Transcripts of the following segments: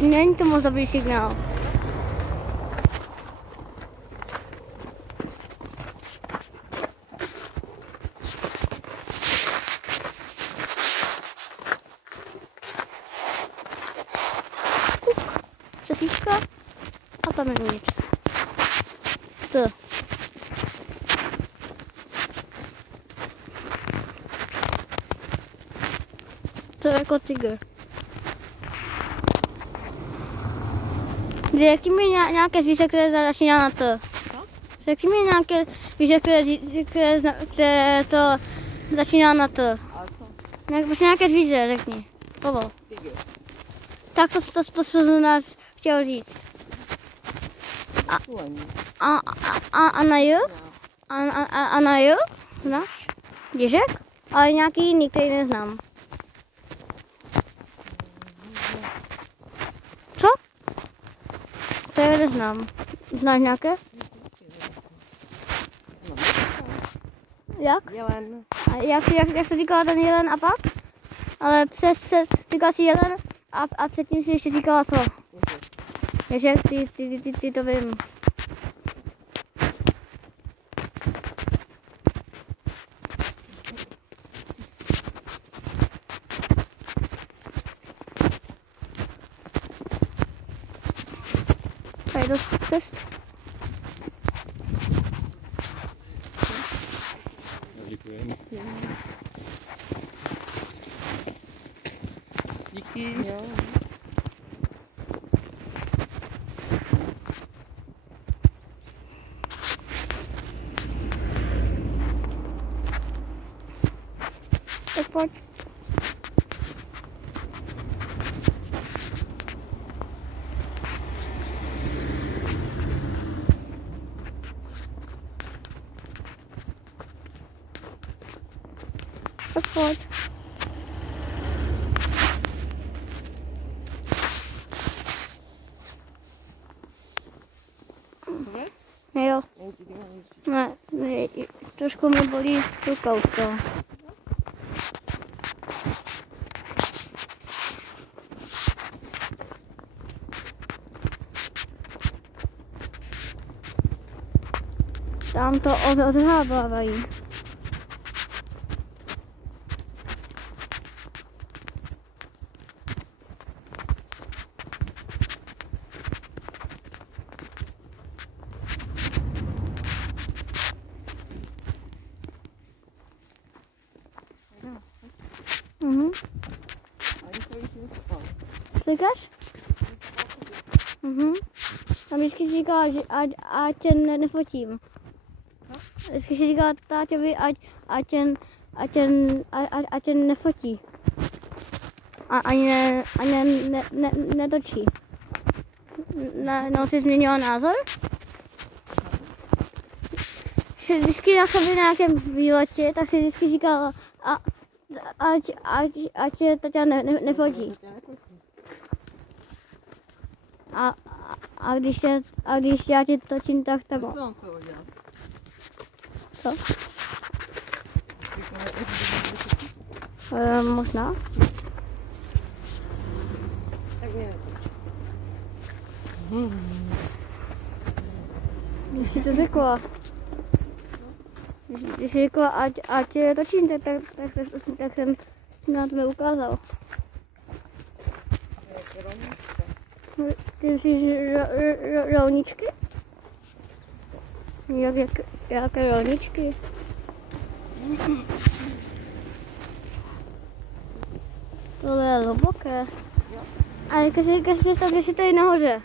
Není to moc dobrý signál. Setíčka a tam je nic. To je jako tygr. Řekni mi nějaké zvíře, které začíná na T. Řekni mi nějaké zvíře, které to začíná na T. Prostě nějaké zvíře, řekni. Povol. Tak to jsem nás chtěl říct. A na J? A na J? Znáš? Ježek? Ale nějaký jiný, který neznám. Co? To já neznám. Znáš nějaké? Jak? Jelen. A jak se říkala ten jelen a pak? Ale před říkala si jelen a předtím si ještě říkala co? Ježek, ty to vím. Tady do cest. Děkujeme. Díky. Jo. Tak pojď. Tak pojď. Jo. Ne, trošku mi bolí rukou z toho. Tam to odhrabávají. Slykáš? A vždycky si říká, že ať tě nefotím. Vždycky si říká táťovi, ať tě nefotí. A ani netočí. No, jsi změnila názor? Vždycky na sobě nějakém výletě, tak si vždycky říkala, ať tě táťa nefotí. A když já tě točím, tak to. Co? Možná. Tak mě netoč. Když jsi to řekla. Když jsi řekla, ať tě točím, tak jsem na to ukázal. Ty jsi rolničky? Jaké rolničky? Tohle je hluboké. A když jsi tady nahoře.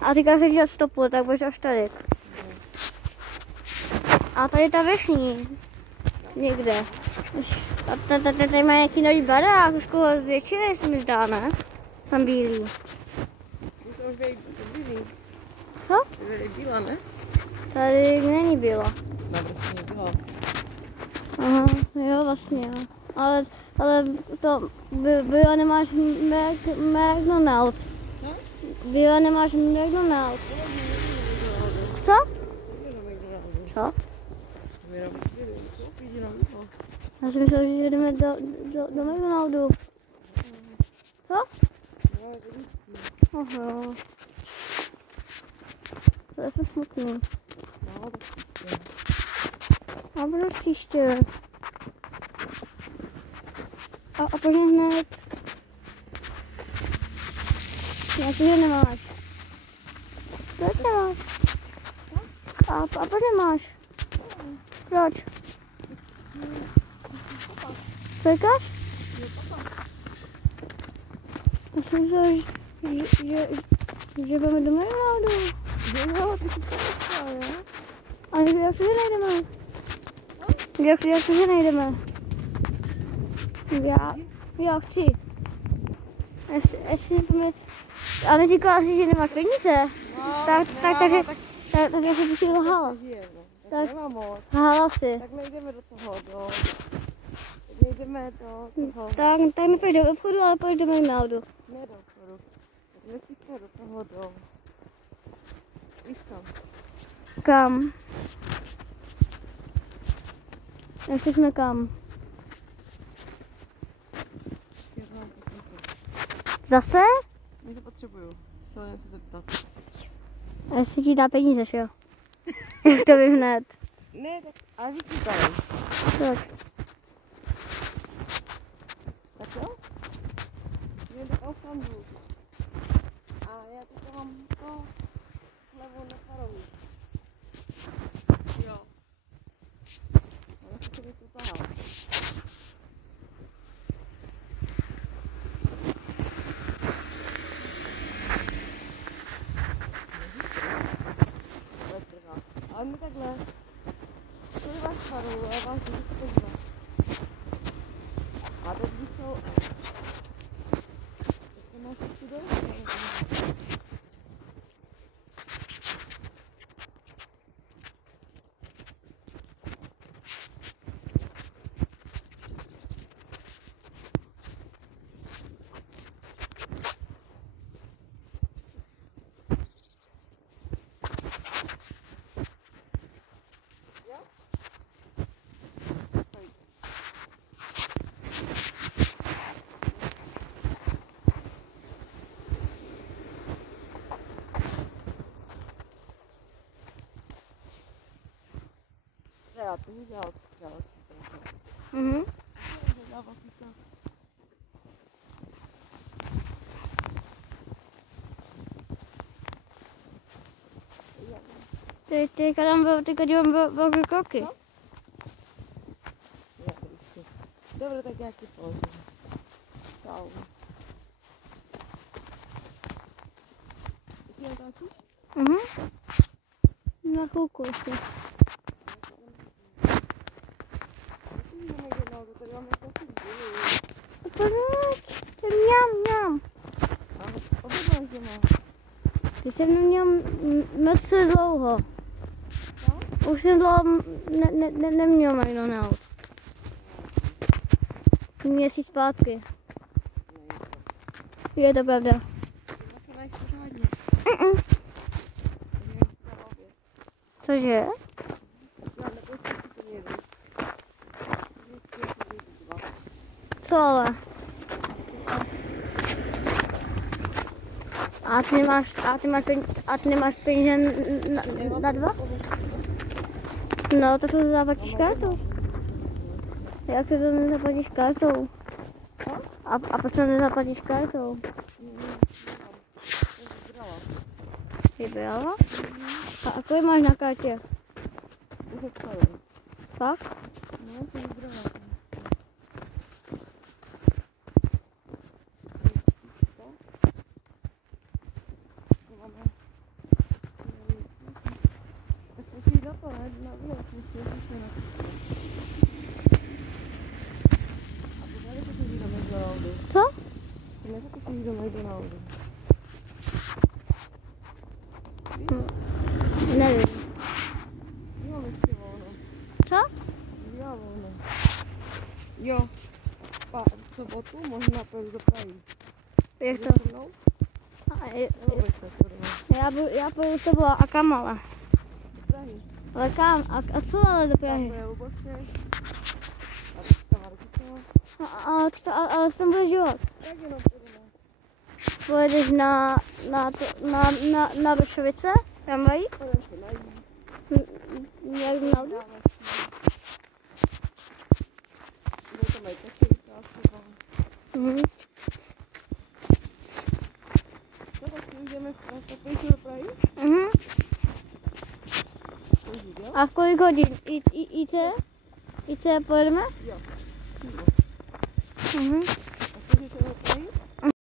A říká se, že stopu, tak budeš až tady. A tady ta vrchní. Někde. Tady má nějaký nový barák, už koho zvětší, se mi zdá, ne? Tam bílý. Co? Tady bílá, ne? Tady není bílá. Na vrchní bílá. Aha, jo, vlastně jo. Ale to bílá nemáš McDonald's. Bílá nemáš McDonald's. Co? Co? Já si myslel, že jdeme do McDonaldu. Co? Jo, je to vždycky. Aha. To je to smutný. No, tak příště. A bude příště. A proč hned? Jak to, že nemáš? Proč nemáš? A proč nemáš? Proč? Co říkáš? Já jsem myslel, že budeme doma náhodou. Jo, ty jsi to ne? Ale jak to, že nejdeme? Jak to, že nejdeme? Já chci. Jestli jsme... Ale říkala jsi, že nemáš peníze. No, Takže jsi si lhala. Tak nemám moc. Lhala si. Tak nejdeme do toho, no. Tak nejdeme do toho. Tak nepojď do obchodu, ale pojď do McDonaldu. Ne do obchodu. Tak nechcíme do toho, do... Víš kam? Kam? Ještě jsme kam? Já znám techniku. Zase? Něco potřebuju. Se něco zeptat. A jestli ti dá peníze, že jo? Jak to vím hned. Ne, tak... Ale vyčítaj. Proč? Tak jo? Jde do Kauflandu. A já teď mám to levo na Farovi. Jo. Ale to bych to tahal. Ale my takhle. To máš Farovu, ale vás vždycky pozvat. A teď bych šel... To máš ještě dojít? Já to udělal. Mhm. Teďka dělám velké kroky. No. Dobře, tak já ti položím. Čau. Ty jen táčíš? Mhm. Na chvilku ještě. Tady máme kousek dílu. Proč? Mňam. Ale objednáš doma. Ty jsem neměl moc dlouho. Co? Už jsem dlouho neměl McDonald's. Měsíc zpátky. Je to pravda. Ty máš pořádně. Cože? Já nepojďte si to jedu. Co ale? A ty nemáš peníze na dva? No, tak to zaplatíš kartou. Jak to nezaplatíš kartou? A proč to nezaplatíš kartou? Vybrala? A kolik máš na kartě? Fakt? No, to vybrala. Co? Nevím. Co? Jo. V sobotu možná půjdu do Prahy. Jak to? Jdeš se mnou? Já půjdu s tebou a kam ale? Do Prahy. Ale kam? A co ale do Prahy? Tam bude Lubošek. A teďka Margita. Ale tam bude život. Tak jenom půjdeme. pojedeš na Vršovice, tramvají? Jak na Audu? Mhm. Co, tak si už jdeme do Prahy? Mhm. A v kolik hodin? IC pojedeme? Jo. Mhm. A co, že se do Prahy?